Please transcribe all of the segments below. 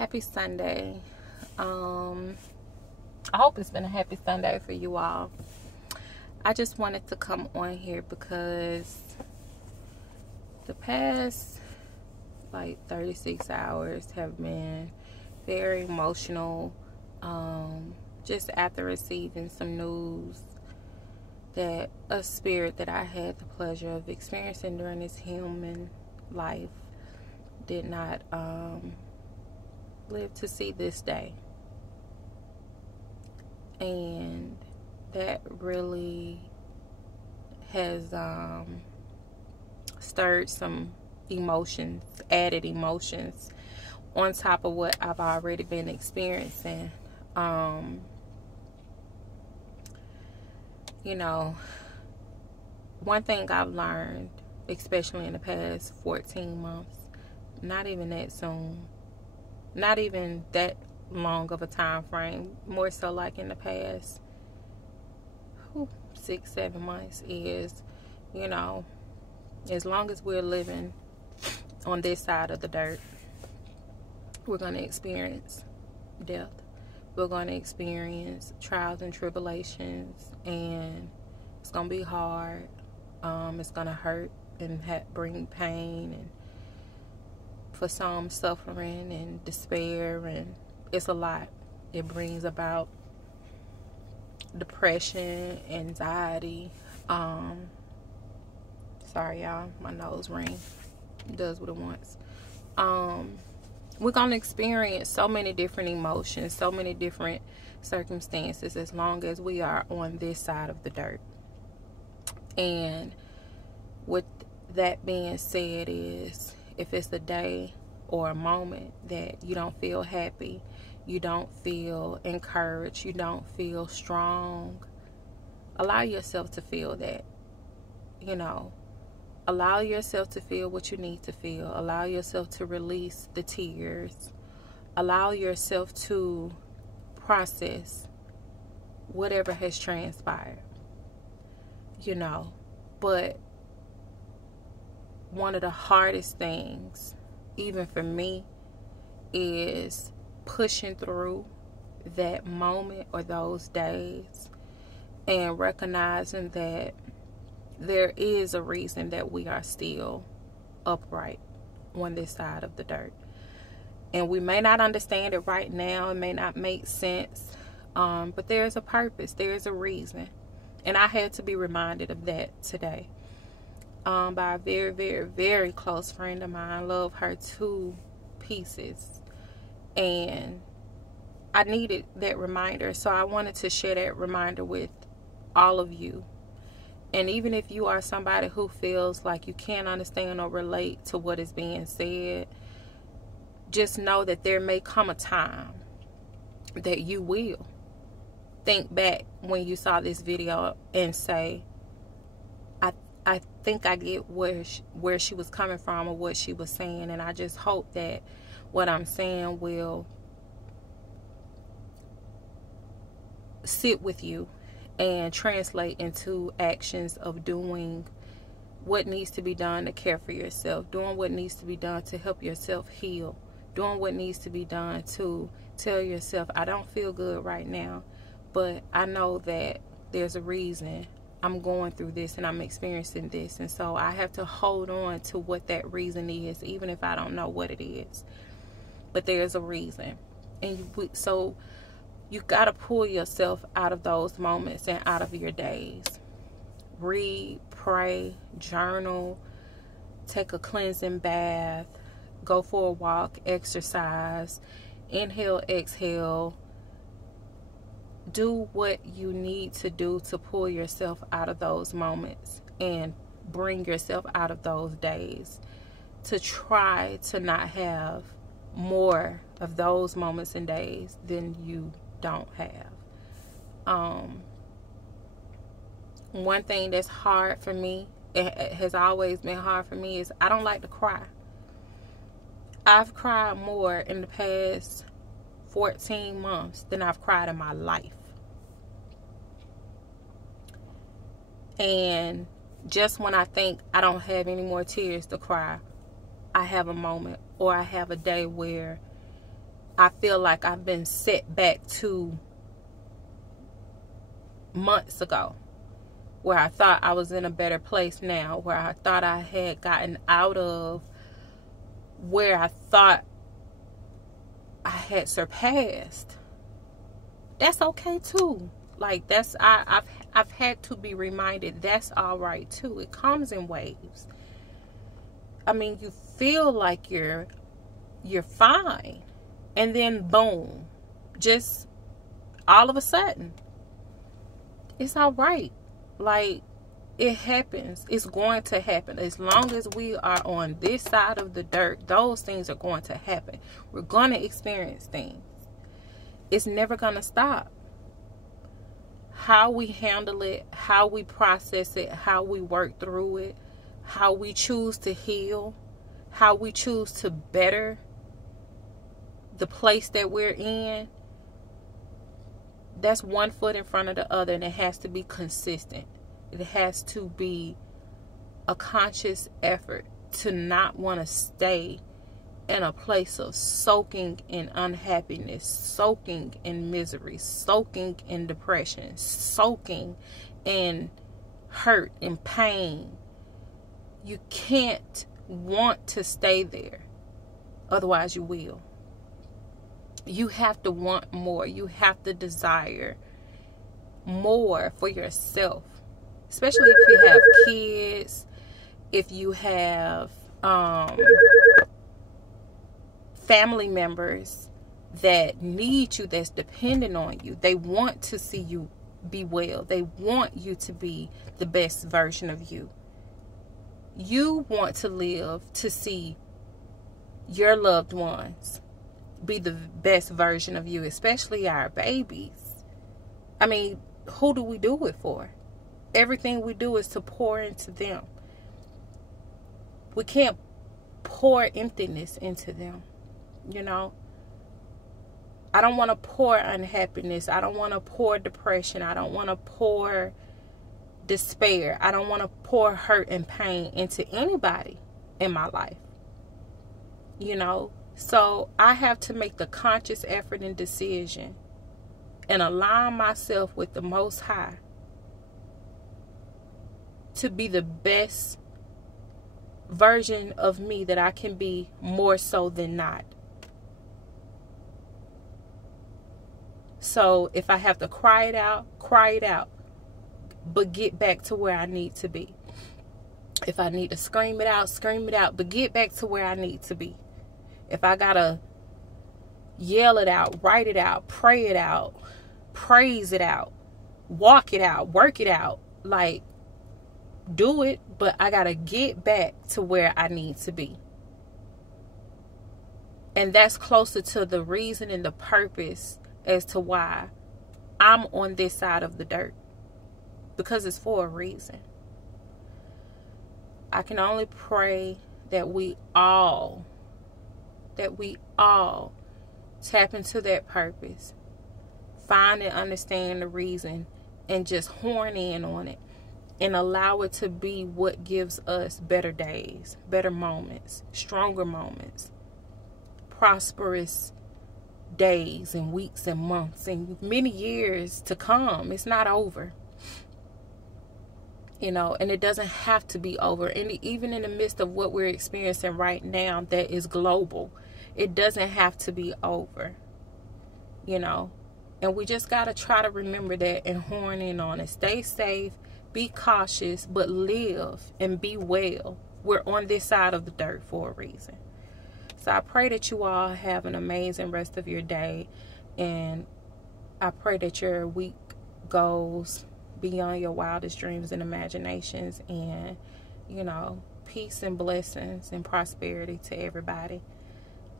Happy Sunday. I hope it's been a happy Sunday for you all. I just wanted to come on here because the past 36 hours have been very emotional. Just after receiving some news that a spirit that I had the pleasure of experiencing during this human life did not live to see this day. And that really has stirred some emotions, added emotions on top of what I've already been experiencing. You know, one thing I've learned, especially in the past 14 months, not even that soon, not even that long of a time frame, more so like in the past 6-7 months, is, you know, as long as we're living on this side of the dirt, we're going to experience death. We're going to experience trials and tribulations, and it's going to be hard. It's going to hurt and bring pain, and for some, suffering and despair, and it's a lot. It brings about depression, anxiety. Sorry, y'all, my nose ring. It does what it wants. We're going to experience so many different emotions, so many different circumstances as long as we are on this side of the dirt. And with that being said, is if it's a day or a moment that you don't feel happy, you don't feel encouraged, you don't feel strong, allow yourself to feel that. You know, allow yourself to feel what you need to feel. Allow yourself to release the tears. Allow yourself to process whatever has transpired. You know, but one of the hardest things, even for me, is pushing through that moment or those days and recognizing that there is a reason that we are still upright on this side of the dirt. And we may not understand it right now. It may not make sense. But there's a purpose. There's a reason. And I had to be reminded of that today. By a very, very, very close friend of mine. I love her to pieces. And I needed that reminder. So I wanted to share that reminder with all of you. And even if you are somebody who feels like you can't understand or relate to what is being said, just know that there may come a time that you will think back when you saw this video and say, I think I get where she was coming from or what she was saying. And I just hope that what I'm saying will sit with you and translate into actions of doing what needs to be done to care for yourself, doing what needs to be done to help yourself heal, doing what needs to be done to tell yourself, I don't feel good right now, but I know that there's a reason I'm going through this and I'm experiencing this. And so I have to hold on to what that reason is, even if I don't know what it is. But there's a reason. And so you got to pull yourself out of those moments and out of your days. Read, pray, journal, take a cleansing bath, go for a walk, exercise, inhale, exhale. Do what you need to do to pull yourself out of those moments and bring yourself out of those days, to try to not have more of those moments and days than you don't have. One thing that's hard for me, it has always been hard for me, is I don't like to cry. I've cried more in the past 14 months than I've cried in my life. And just when I think I don't have any more tears to cry, I have a moment or I have a day where I feel like I've been set back to months ago, where I thought I was in a better place now, where I thought I had gotten out of where I thought I had surpassed. That's okay too. Like, that's, I've had to be reminded that's all right too. It comes in waves. I mean, you feel like you're fine, and then boom, just all of a sudden, it's all right. Like, it happens. It's going to happen. As long as we are on this side of the dirt, those things are going to happen. We're going to experience things. It's never going to stop. How we handle it, how we process it, how we work through it, how we choose to heal, how we choose to better the place that we're in, that's one foot in front of the other, and it has to be consistent. It has to be a conscious effort to not want to stay in a place of soaking in unhappiness, soaking in misery, soaking in depression, soaking in hurt and pain. You can't want to stay there. Otherwise you will. You have to want more. You have to desire more for yourself. Especially if you have kids, if you have family members that need you, that's dependent on you. They want to see you be well. They want you to be the best version of you. You want to live to see your loved ones be the best version of you, especially our babies. I mean, who do we do it for? Everything we do is to pour into them. We can't pour emptiness into them, you know. I don't want to pour unhappiness. I don't want to pour depression. I don't want to pour despair. I don't want to pour hurt and pain into anybody in my life, you know. So I have to make the conscious effort and decision and align myself with the Most High to be the best version of me that I can be, more so than not. So if I have to cry it out, but get back to where I need to be. If I need to scream it out, but get back to where I need to be. If I gotta yell it out, write it out, pray it out, praise it out, walk it out, work it out, like, do it, but I gotta get back to where I need to be. And that's closer to the reason and the purpose as to why I'm on this side of the dirt. Because it's for a reason. I can only pray that we all tap into that purpose, find and understand the reason, and just horn in on it and allow it to be what gives us better days, better moments, stronger moments, prosperous days and weeks and months and many years to come. It's not over, you know, and it doesn't have to be over. And even in the midst of what we're experiencing right now that is global, it doesn't have to be over, you know. And we just got to try to remember that and horn in on it. Stay safe, be cautious, but live and be well. We're on this side of the dirt for a reason. So I pray that you all have an amazing rest of your day. And I pray that your week goes beyond your wildest dreams and imaginations. And, you know, peace and blessings and prosperity to everybody.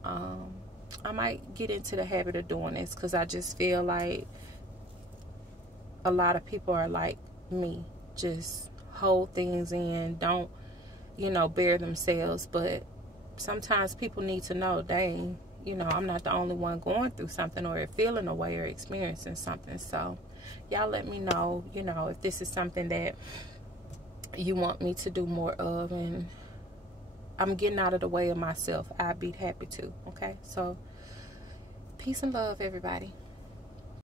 I might get into the habit of doing this because I just feel like a lot of people are like me. Just hold things in. Don't, you know, bear themselves. But sometimes people need to know, dang, you know, I'm not the only one going through something or feeling a way or experiencing something. So y'all let me know, you know, if this is something that you want me to do more of, and I'm getting out of the way of myself, I'd be happy to. Okay, so Peace and love, everybody.